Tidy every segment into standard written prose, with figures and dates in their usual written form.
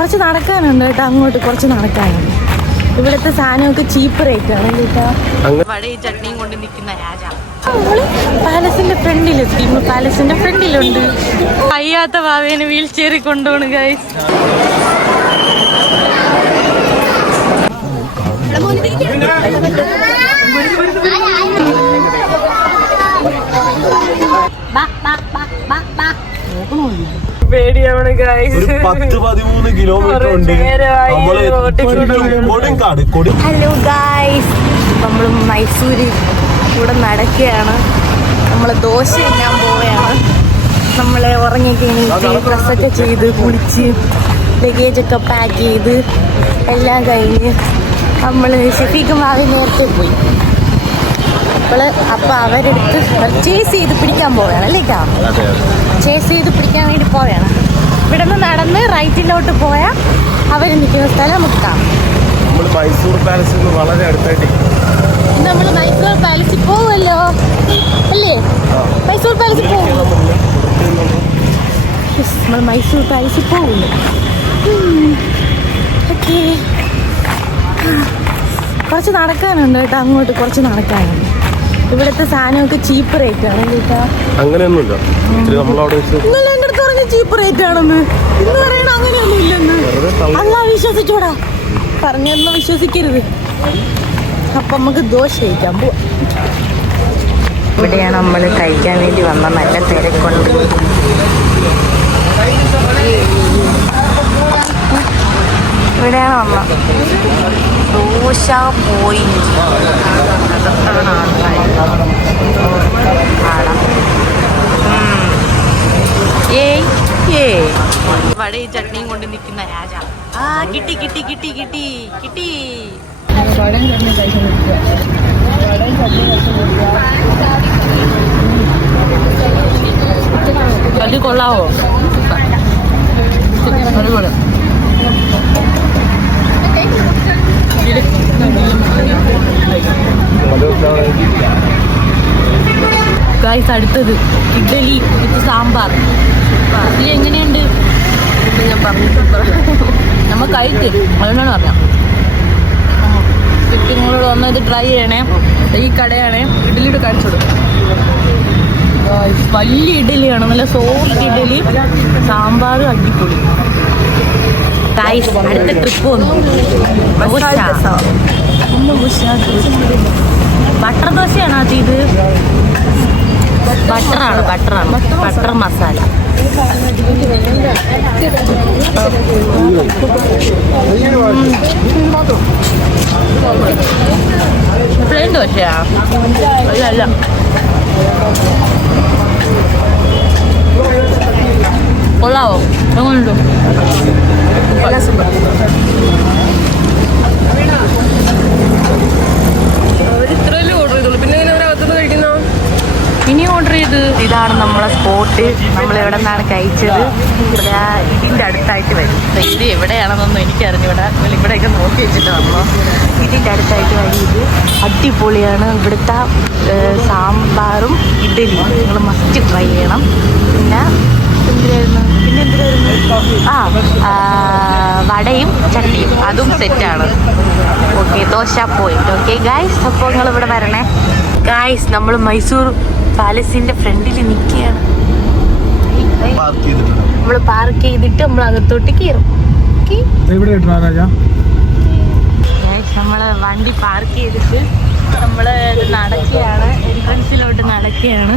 കുറച്ച് നടക്കാനുണ്ട് കേട്ടോ, അങ്ങോട്ട് കുറച്ച് നടക്കാനുണ്ട്. ഇവിടുത്തെ സാധനമൊക്കെ ചീപ്പ് റേറ്റ് ആണ് കേട്ടോ. വടയും ചട്നിയും കൊണ്ട് നിൽക്കുന്ന രാജാ. നമ്മള് പാലസിന്റെ ഫ്രണ്ടിലെത്തി. പാലസിന്റെ ഫ്രണ്ടിലുണ്ട്. അയ്യാത്ത വാവേനെ വീൽ ചെയറിൽ കൊണ്ടുപോണ് ഗൈസ്. പേടിയാണ് ഗൈസ്. 10-13 കിലോമീറ്റർ ഉണ്ട്. ഹലോ ഗൈസ്, നമ്മൾ മൈസൂര് കൂടെ നടക്കുകയാണ്. നമ്മൾ ദോശ തിന്നാൻ പോവുകയാണ്. നമ്മൾ ഉറങ്ങിയൊക്കെ എണീറ്റ് ഡ്രസ്സൊക്കെ ചെയ്ത് കുളിച്ച് ലഗേജൊക്കെ പാക്ക് ചെയ്ത് എല്ലാം കഴിഞ്ഞ് നമ്മൾ ഷെഫീക്കും ഭാവി നേരത്തെ പോയി. അപ്പോൾ അവരെടുത്ത് ചേസ് ചെയ്ത് പിടിക്കാൻ പോവുകയാണ് അല്ലേ? ചേസ് ചെയ്ത് പിടിക്കാൻ വേണ്ടി പോവുകയാണ്. ഇവിടെ നിന്ന് നടന്ന് റൈറ്റിലോട്ട് പോയാൽ അവർ നിൽക്കുന്ന സ്ഥലം നമുക്ക് കാണാം. മൈസൂർ പാലസിൽ വളരെ അടുത്തായിട്ട് നമ്മൾ മൈസൂർ പാലസിൽ പോവുമല്ലോ അല്ലേ? മൈസൂർ പാലസിൽ പോകും. നമ്മൾ മൈസൂർ പാലസിൽ പോകുന്നു. ഓക്കെ, കുറച്ച് നടക്കാനുണ്ട് കേട്ടോ, അങ്ങോട്ട് കുറച്ച് നടക്കാനുണ്ട്. ഇവിടുത്തെ സാധനമൊക്കെ ചീപ്പ് റേറ്റ് ആണ് കേട്ടോ. അങ്ങനെയൊന്നുമില്ല. ഇന്നലെ എൻ്റെ അടുത്ത് പറഞ്ഞ ചീപ്പ് റേറ്റ് ആണെന്ന്. ഇന്ന് പറയണ അങ്ങനെയൊന്നും ഇല്ലെന്ന്. അല്ലാ, വിശ്വസിച്ചോടാ, പറഞ്ഞൊന്നും വിശ്വസിക്കരുത്. അപ്പം നമുക്ക് ദോശ കഴിക്കാൻ പോവാം. ഇവിടെയാണ് നമ്മൾ കഴിക്കാൻ വേണ്ടി വന്ന. നല്ല തിരക്കുണ്ട്. ഇവിടെയാണ് വന്ന ദോശ പോയിന്റ്. വടയും ചട്നിയും കൊണ്ട് നിൽക്കുന്ന രാജാ. കിട്ടി കിട്ടി കിട്ടി കിട്ടി കിട്ടി. വടയും ചട്നി കഴിച്ചു. അത് കൊള്ളാവോ? അടിപൊളി. ഗൈസ്, അടുത്തത് ഇഡ്ഡലി വിത്ത് സാമ്പാർ. ഇത് എങ്ങനെയുണ്ട് ഞാൻ പറഞ്ഞിട്ട് നമ്മൾ കഴിക്കും. അതുകൊണ്ടാണ് പറഞ്ഞത്. നിങ്ങളോട് വന്നത് ട്രൈ ചെയ്യണേ. ഈ കടയാണേ. ഇഡ്ഡലിയുടെ കാണിച്ചോളൂ. വലിയ ഇഡ്ഡലിയാണ്, നല്ല സോഫ്റ്റ് ഇഡ്ഡലി, സാമ്പാറും അടിപൊളി. അടുത്ത ട്രിപ്പ് വന്നു. ബട്ടർ ദോശയാണ് അത്. ഇത് ബട്ടറാണ്, ബട്ടർ മസാല. പ്ലെയിൻ ദോശയാ? അല്ല, കൊള്ളാവോ? എങ്ങനെയുണ്ട്? ഇനി ഓർഡർ ചെയ്ത്. ഇതാണ് നമ്മളെ സ്പോട്ട്. നമ്മൾ എവിടെ നിന്നാണ് കഴിച്ചത്. ഇതിൻ്റെ അടുത്തായിട്ട് വരും. ഇത് എവിടെയാണെന്നൊന്നും എനിക്കറിഞ്ഞൂടാ. ഇവിടെയൊക്കെ നോക്കി വെച്ചിട്ട് വന്നോ. ഇതിൻ്റെ അടുത്തായിട്ട് വരും. ഇത് അടിപൊളിയാണ്. ഇവിടുത്തെ സാമ്പാറും ഇഡ്ഡലിയും നിങ്ങൾ മസ്റ്റ് ട്രൈ ചെയ്യണം. പിന്നെ എന്തിനായിരുന്നു വടയും ചട്ടിയും, അതും സെറ്റാണ്. Okay, dosa point. Okay guys, അപ്പോൾ നിങ്ങൾ ഇവിടെ വരണേ ഗായ്സ്. നമ്മൾ മൈസൂർ പാലസിന്റെ ഫ്രണ്ടിൽ നിൽക്കുകയാണ്. നമ്മൾ പാർക്ക് ചെയ്തിട്ട് നമ്മൾ അകത്തോട്ട് കയറും. നമ്മള് വണ്ടി പാർക്ക് ചെയ്തിട്ട് നമ്മള് നടക്കുകയാണ്. എൻട്രൻസിലോട്ട് നടക്കുകയാണ്.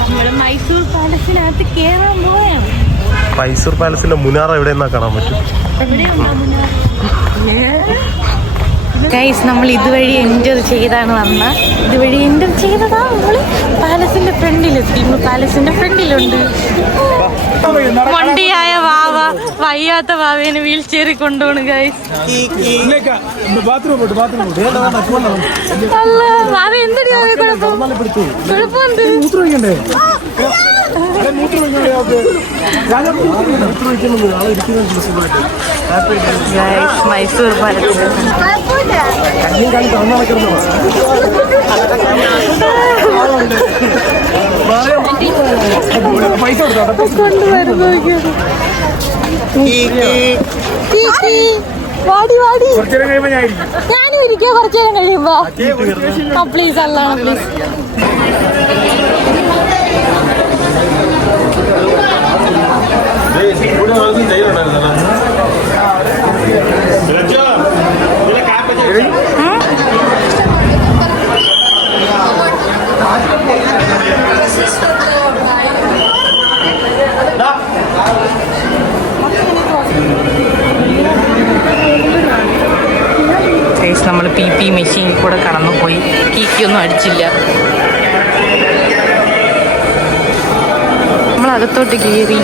നമ്മള് മൈസൂർ പാലസിനകത്ത് കയറാൻ പോവുകയാണ്. മൈസൂർ പാലസിന്റെ മുനാറ എവിടെയെന്നാ കാണാൻ പറ്റും. ഗൈസ്, നമ്മൾ ഇതുവഴി എൻജോയ് ചെയ്താണ് വന്നത്. ഇതുവഴി എൻജോയ് ചെയ്തതാ. നമ്മള് പാലസിന്റെ ഫ്രണ്ടിലെത്തി. പാലസിന്റെ ഫ്രണ്ടിലുണ്ട്. വണ്ടിയായ വാവ, വയ്യാത്ത വാവേനെ വീൽ ചെയറിൽ കൊണ്ടുപോണ് ഗൈസ്. അല്ല വാവ, എന്തൊരു കുഴപ്പമുണ്ട്. മൈസൂർ പാലത്തിൽ വാടി വാടി ഞാനും ഇരിക്കുക കുറച്ചു നേരം കഴിയുമ്പോ. പ്ലീസ് അല്ലാണ് പ്ലീസ്. നമ്മൾ PP മെഷീനിൽ കൂടെ കടന്നുപോയി. കീക്കൊന്നും അടിച്ചില്ല. നമ്മൾ അകത്തോട്ട് കയറി.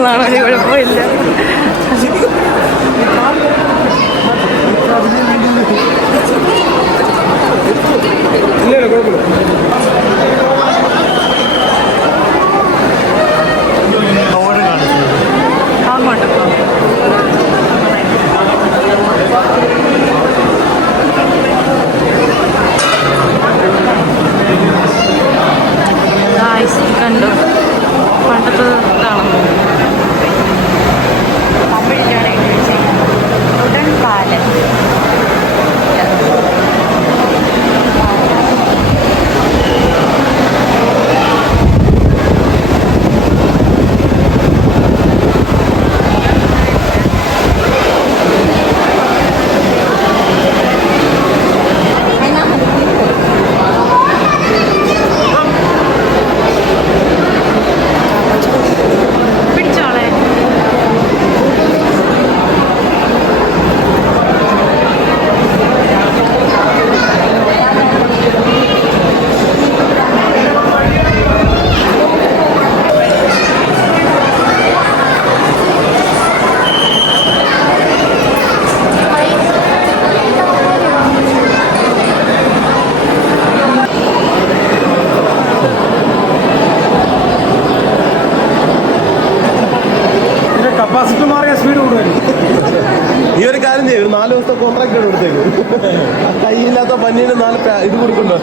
അതാണ് ഒരു കുഴപ്പമില്ല. കണ്ടു പണ്ടത്തെ ഇതാണോ തമിഴിലാണ് ഉടൻ പാലം. ഈ ഒരു കാര്യം ചെയ്യും. ഒരു 4 ദിവസത്തെ കോൺട്രാക്ട് കൊടുത്തേക്ക്. കയ്യില്ലാത്ത പന്നീന് 4 ഇത് കൊടുക്കണ്ടോ?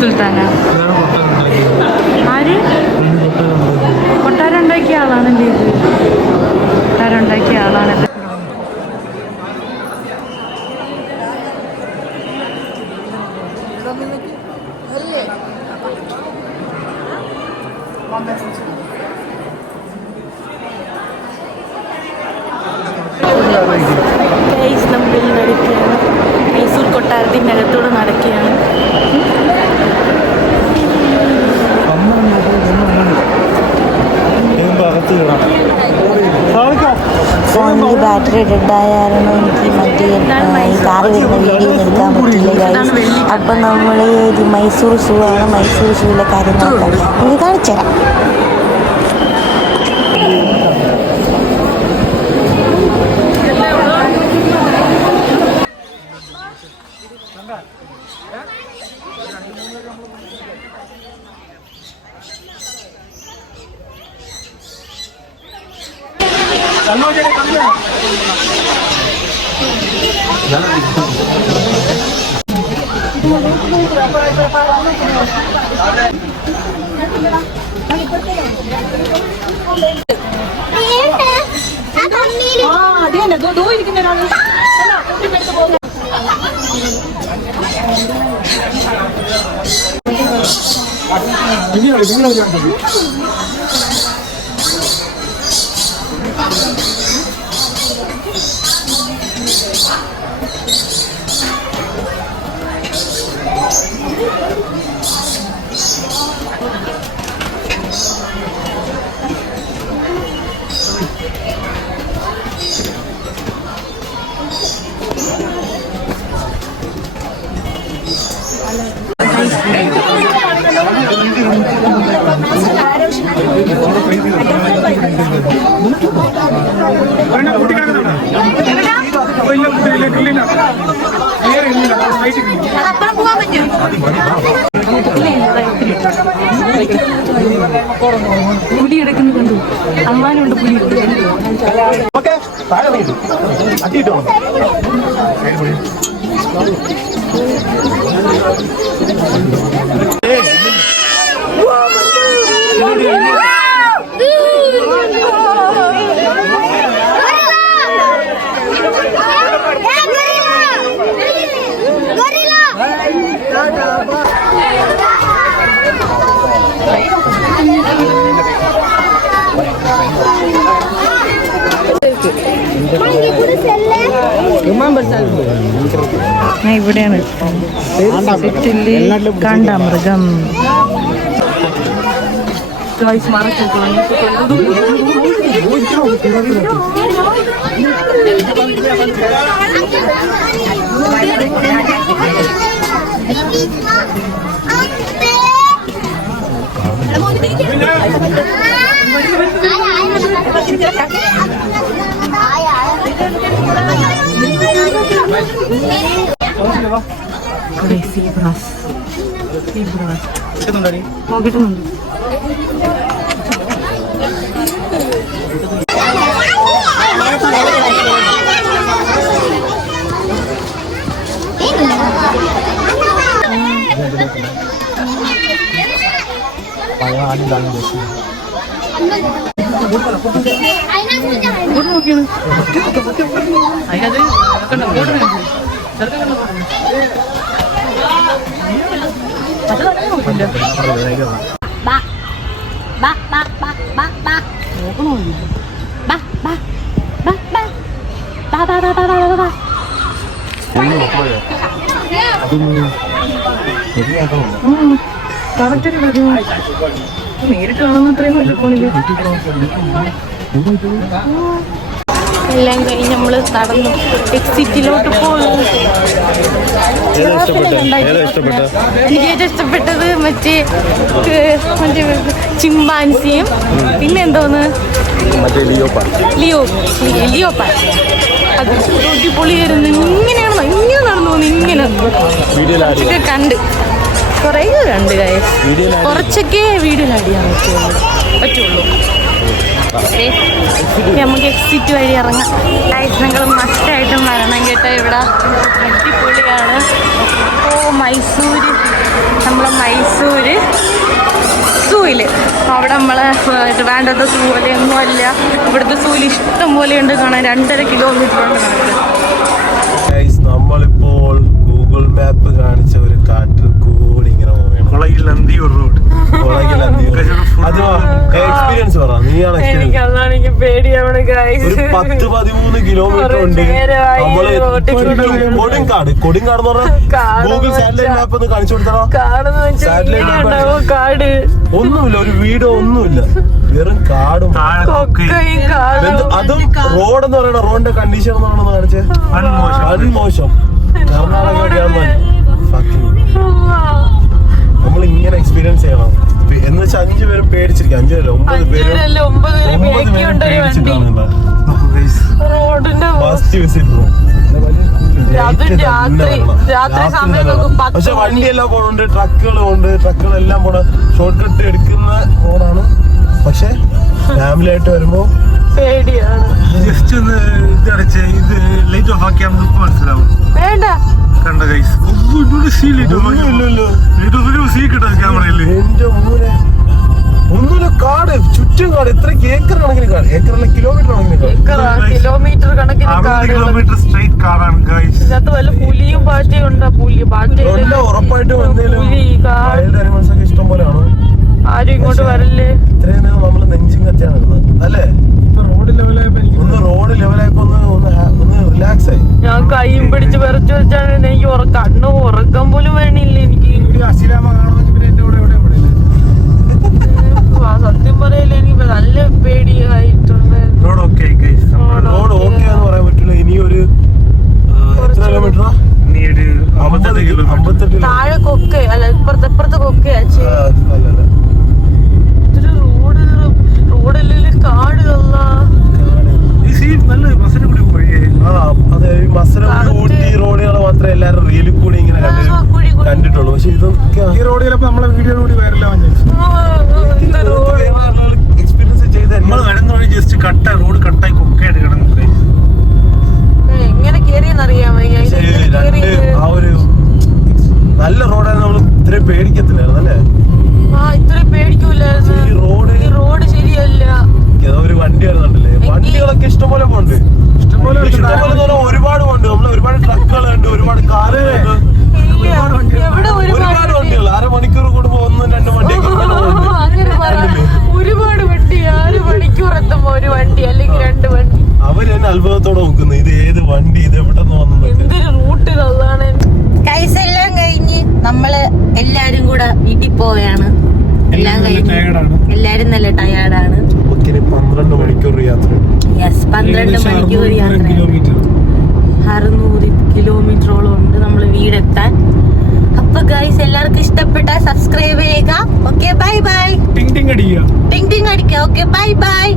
സുൽത്താന ആര് കൊട്ടാരുണ്ടാക്കിയ ആളാണല്ലേ ഇത്? കൊട്ടാരുണ്ടാക്കിയ ആളാണത്. നമ്മൾ നടക്കുകയാണ്. മൈസൂർ കൊട്ടാരത്തിൻ്റെ അകത്തൂടെ നടക്കുകയാണ്. ഫോണിൽ ബാറ്ററി ഡെഡ് ആയാലും എനിക്ക് മറ്റേ ഈ കാറ് വരുന്ന വീഡിയോ ഒന്നും എടുക്കാൻ പറ്റില്ല ഗൈസ്. അപ്പം നമ്മൾ ഇത് മൈസൂർ സൂ ആണ്. മൈസൂർ സൂവിലെ കാര്യങ്ങളൊക്കെ ഇത് കാണിച്ചു തരാം. പുലി കിടക്കുന്നു കണ്ടു. അമ്മാനുണ്ട് പുലി. ഇവിടെയാണ് കാണ്ടാമൃഗം. കിട്ടുന്നുണ്ട്. നേരിട്ട് കാണുന്ന അത്രയും എല്ലാം കഴിഞ്ഞ് നമ്മൾ നടന്നു എക്സിറ്റിലോട്ട് പോകുന്നു. എനിക്ക് ഏറ്റവും ഇഷ്ടപ്പെട്ടത് മറ്റേ ചിമ്പാൻസിയും പിന്നെ എന്തോന്ന് ലിയോപ്പാൻ. അത് അടിപൊളിയായിരുന്നു. ഇങ്ങനെയാണോ ഇങ്ങനെ നടന്നു പോകുന്നു. ഇങ്ങനെ ഇതൊക്കെ കണ്ട് കുറേ കണ്ട് കുറച്ചൊക്കെ വീഡിയോയിൽ ആഡ് ചെയ്യാൻ പറ്റുള്ളൂ. നമുക്ക് എക്സിറ്റ് വഴി ഇറങ്ങാം. നിങ്ങൾ മസ്റ്റായിട്ടും വരണം കേട്ടോ. ഇവിടെ അടിപൊളിയാണ്. നമ്മളെ മൈസൂര് സൂവിൽ അവിടെ നമ്മളെ വേണ്ടത് സൂ പോലെയൊന്നും അല്ല. ഇവിടുത്തെ സൂവിൽ ഇഷ്ടം പോലെയുണ്ട് കാണാൻ. 2.5 കിലോമീറ്റർ ഉണ്ട് കണക്ക്. നമ്മളിപ്പോൾ ഗൂഗിൾ മാപ്പ് കാണിച്ച ഒരു കാട്ടിൽ കൂടി ഇങ്ങനെ എക്സ്പീരിയൻസ് പറ. നീയാണ് ഒരു 10-13 കിലോമീറ്റർ ഉണ്ട്. നമ്മള് കൊടുങ്കാട് എന്ന് പറഞ്ഞാൽ ഗൂഗിൾ സാറ്റലൈറ്റ് മാപ്പ് ഒന്ന് കാണിച്ചു കൊടുത്തോ. സാറ്റലൈറ്റ് ഒന്നുമില്ല, ഒരു വീടോ ഒന്നുമില്ല, വെറും കാടും. അതും റോഡ് എന്ന് പറയണ റോഡിന്റെ കണ്ടീഷൻ എന്ന് പറയണെന്ന് കാണിച്ചേ, അൺമോശം. കർണാടക നമ്മൾ ഇങ്ങനെ എക്സ്പീരിയൻസ് ചെയ്യണം എന്ന് വെച്ചാൽ 5 പേരും പേടിച്ചിരിക്കും. 5 പേരല്ല 9 പേരും പേടിച്ചിട്ടാണ് ഫസ്റ്റ് വിസിറ്റ്. പക്ഷെ വണ്ടിയെല്ലാം പോകുന്നുണ്ട്, ട്രക്കുകളെല്ലാം പോണ ഷോർട്ട് കട്ട് എടുക്കുന്ന റോഡാണ്. പക്ഷെ ഫാമിലി ആയിട്ട് വരുമ്പോ പേടിയാണ്. ജസ്റ്റ് ഒന്ന് ഇതടച്ച് ഇത് ലൈറ്റ് ഓഫ് ആക്കിയാൽ നമുക്ക് മനസ്സിലാവും. വേണ്ട കണ്ട ഗൈസ്, ക്യാമറയില് ഒന്നുമില്ല, കാട്, ചുറ്റും കാട്. എത്ര ഏക്കർ കണക്കിന് കാട്, ഏക്കറല്ല കിലോമീറ്റർ കിലോമീറ്റർ കണക്കിന് കിലോമീറ്റർ സ്ട്രൈറ്റ് കാടാണ് ഗൈസ്. ഇതിനകത്ത് വല്ല പുലിയും പാറ്റയും ഉണ്ടോ? ഉറപ്പായിട്ടും എന്തെങ്കിലും അനിമൽസ് ഒക്കെ ഇഷ്ടം പോലെയാണ്. ആരും ഇങ്ങോട്ട് വരല്ലേ? ഇത്രയും നേരം നമ്മള് നെഞ്ചും കത്തിയാണ് ഇരുന്നത് അല്ലേ? റോഡ് ലെവലായപ്പോ ഒന്ന് റോഡ് ലെവലായപ്പോ ഒന്ന് റിലാക്സ് ആയി. ഞാൻ കൈയും പിടിച്ച് വിറച്ചു വെച്ചാണ് എനിക്ക് കണ്ണു ഉറക്കം പോലും വേണില്ല എനിക്ക്. അസിലാമ കാണുന്ന പിന്നെ എന്റെ കൂടെ എവിടെ സത്യം പറയില്ല, എനിക്ക് നല്ല പേടിയായിട്ടുണ്ട്. Road okay guys, road okay എന്ന് പറയാൻ പറ്റില്ല. ഇനി ഒരു എത്ര കിലോമീറ്ററാ? ഇനി ഒരു 58 കിലോമീറ്റർ. താഴെ കൊക്കെ അല്ല, ഇപ്പുറത്തെ കൊക്കെ അല്ലല്ല, റോഡല്ലേ കാടുകള. നല്ല ബസ്സിനെ കൂടി പോയി. അതെ, മസനഗുഡി ഊട്ടി റോഡുകൾ മാത്രമേ എല്ലാവരും റീലിൽ കൂടി ഇങ്ങനെ കണ്ടിട്ടുള്ളൂ. പക്ഷെ ഇതൊക്കെ ഈ റോഡിലപ്പോ നമ്മളെ വീഡിയോ കൂടി വൈറലാവാൻ എക്സ്പീരിയൻസ് ചെയ്ത് നമ്മൾ നടന്ന വഴി ജസ്റ്റ് റോഡ് കട്ടായി കൊക്കയായിട്ട് കിടന്നു. എങ്ങനെ കേറിയെന്നറിയാൻ ആ ഒരു നല്ല റോഡാണ്. നമ്മൾ ഇത്രയും പേടിക്കത്തില്ലായിരുന്നു അല്ലേ? ഇത്രയും പേടിക്കൂലായിരുന്നു. ഈ റോഡ് ശരിയല്ല. ഒരു വണ്ടി വരുന്നുണ്ടല്ലേ, വണ്ടികളൊക്കെ ഇഷ്ടംപോലെ പോണ്ട്. ഇഷ്ടംപോലെ ഒരുപാട് പോണ്ട്. നമ്മൾ ഒരുപാട് ട്രക്കുകളുണ്ട്, ഒരുപാട് കാറുകളുണ്ട്, ഒരുപാട് വണ്ടികൾ. അരമണിക്കൂർ കൂടുമ്പോ 1-2 വണ്ടിയൊക്കെ ഒരുപാട് വണ്ടി. 6 മണിക്കൂർ എത്തുമ്പോ ഒരു വണ്ടി അല്ലെങ്കിൽ 2 വണ്ടി. അവര് തന്നെ അത്ഭുതത്തോടെ നോക്കുന്നു, ഇത് ഏത് വണ്ടി, ഇത് എവിടെ നിന്ന് വന്നത്, എന്തൊരു റൂട്ടിലുള്ളതാണ്. കൈസെല്ലാം കഴിഞ്ഞ് നമ്മള് എല്ലാരും കൂടെ വീട്ടിൽ പോവുകയാണ്. എല്ലാം കഴിഞ്ഞ് എല്ലാരും നല്ല ടയേർഡാണ്. 12 മണിക്കൂർ യാത്ര. യെസ്, 12 മണിക്കൂർ യാത്ര, 600 കിലോമീറ്ററോളം ഉണ്ട് നമ്മൾ വീടെത്താൻ. അപ്പൊ ഗൈസ്, എല്ലാവർക്കും ഇഷ്ടപ്പെട്ട സബ്സ്ക്രൈബ് ചെയ്യുക. Okay, bye bye. ടിങ് ടിങ് അടിക്കുക. ടിങ് ടിങ് അടിക്കുക. Okay, bye by.